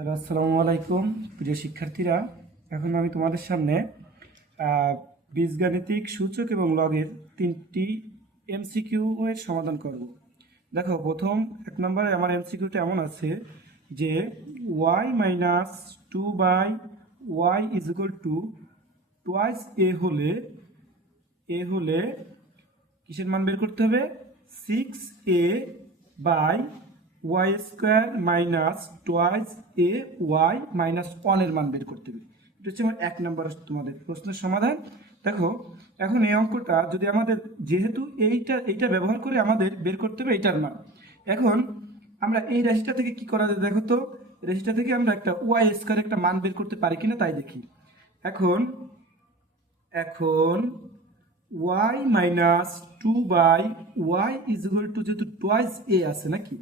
Hello, আসসালামু আলাইকুম প্রিয় শিক্ষার্থীরা। এখন আমি তোমাদের সামনে বীজগাণিতিক সূচক এবং লগের তিনটি এমসিকিউ এর সমাধান করব। দেখো, প্রথম এক নম্বরে আমার এমসিকিউটা এমন আছে যে y minus two by Y is equal to twice A হলে কিসের মান বের করতে হবে? 6a by Y square minus twice A Y minus 1 এর মান বের করতে হবে। এটা হচ্ছে আমার এক নম্বর তোমাদের প্রশ্নের সমাধান। দেখো, এখন এই অঙ্কটা যদি আমাদের যেহেতু এইটা ব্যবহার করে আমাদের বের করতে হবে এইটার মান। এখন আমরা এই রাশিটা থেকে কি করা যায় দেখো তো, রাশিটা থেকে আমরা একটা ওয়াই স্কোয়ার একটা মান বের করতে পারি কিনা তাই দেখি। এখন y minus two by Y is equal to যেহেতু টোয়াইস এ আছে নাকি,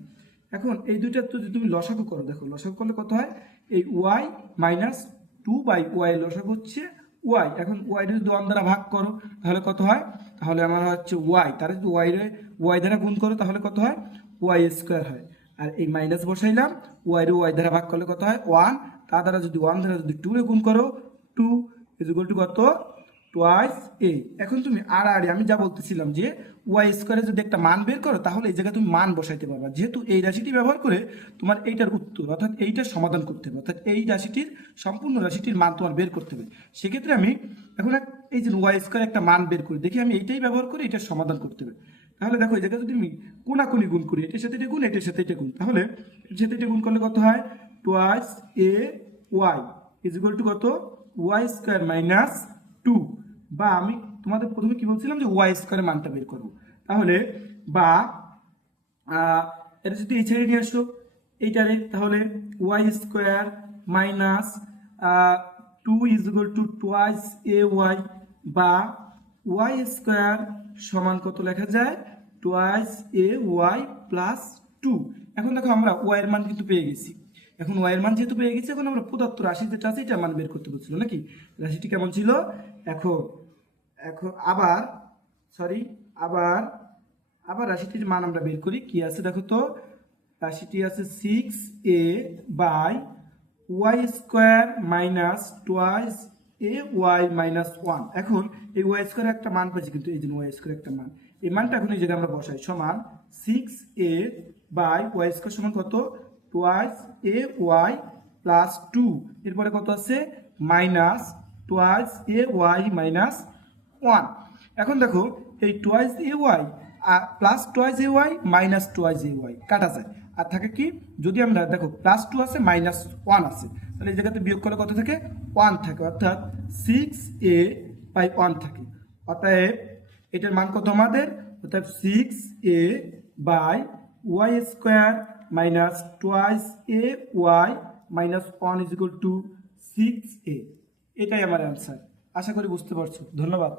এখন এই দুইটা তো যদি তুমি লসাগু করো, দেখো লসাগু করলে কত হয়? এই y minus two by y লসাগু হচ্ছে ওয়াই। এখন ওয়াইটা যদি ওয়ান দ্বারা ভাগ করো তাহলে কত হয়? তাহলে আমার হচ্ছে ওয়াই, তার যদি ওয়াই দ্বারা গুণ করো তাহলে কত হয়? ওয়াই স্কোয়ার হয়। আর এই মাইনাস বসাইলাম, ওয়াই দ্বারা ভাগ করলে কত হয়? ওয়ান। তার দ্বারা যদি ওয়ান দ্বারা যদি টু এ গুণ করো, টু ইজ ইকুয়াল টু কত? টোয়াইস এ। এখন তুমি আমি যা বলতেছিলাম যে ওয়াই স্কোয়ারে যদি একটা মান বের করো তাহলে এই জায়গায় তুমি মান বসাইতে পারবা, যেহেতু এই রাশিটি ব্যবহার করে তোমার এইটার উত্তর অর্থাৎ এইটার সমাধান করতে হবে, অর্থাৎ এই রাশিটির সম্পূর্ণ রাশিটির মান তোমার বের করতে হবে। সেক্ষেত্রে আমি এখন এই যে ওয়াই স্কোয়ারে একটা মান বের করি, দেখি আমি এইটাই ব্যবহার করে এটার সমাধান করতে হবে। তাহলে দেখো, এই জায়গায় যদি আমি কোনাকুনি গুণ করি, এটার সাথে এটা গুণ, এটার সাথে এটা গুণ, তাহলে এটার সাথে এটা গুণ করলে কত হয়? Twice A Y is equal to কত? Y square minus two. বা আমি তোমাদের প্রথমে কি বলছিলাম যে ওয়াই স্কোয়ারের মানটা বের করবো, তাহলে বা এটা যদি এই ছেড়ে নিয়ে আসো এইটারে, তাহলে y square minus two is equal to twice A y, বা ওয়াই স্কোয়ার সমান কত লেখা যায়? টোয়াইস এ ওয়াই প্লাস টু। এখন দেখো, আমরা ওয়াই এর মান কিন্তু পেয়ে গেছি। এখন ওয়াই এর মান যেহেতু পেয়ে গেছি, এখন আমরা প্রদত্ত রাশি যেটা আছে এটা মান বের করতে বলছিল নাকি, রাশিটি কেমন ছিল? এখন এখন আবার আবার রাশিটির মান আমরা বের করি। কি আছে দেখো তো, রাশিটি আছে 6a by Y square minus twice A Y minus 1। এখন এই ওয়াই স্কোয়ার একটা মান পাচ্ছি, কিন্তু এই যে ওয়াই স্কোয়ার একটা মান, এই মানটা এখন এই জায়গায় আমরা বসাই, সমান 6a বাই ওয়াই স্কোয়ার সমান কত? টোয়াইস এ ওয়াই প্লাস 2। এরপরে কত আছে? Minus twice A Y minus 1। এখন দেখো, এই twice A y plus twice A Y minus twice A Y কাটা যায়, আর থাকে কি? যদি আমরা দেখো প্লাস 2 আছে মাইনাস 1 আছে, তাহলে এই জায়গাতে বিয়োগ করলে কত থাকে? 1 থাকে, অর্থাৎ 6a বাই 1 থাকে। অতএব এটার মান কত আমাদের? অর্থাৎ 6a by Y square minus twice A Y minus 1 is equal to 6a। এটাই আমার অ্যান্সার। আশা করি বুঝতে পারছো। ধন্যবাদ।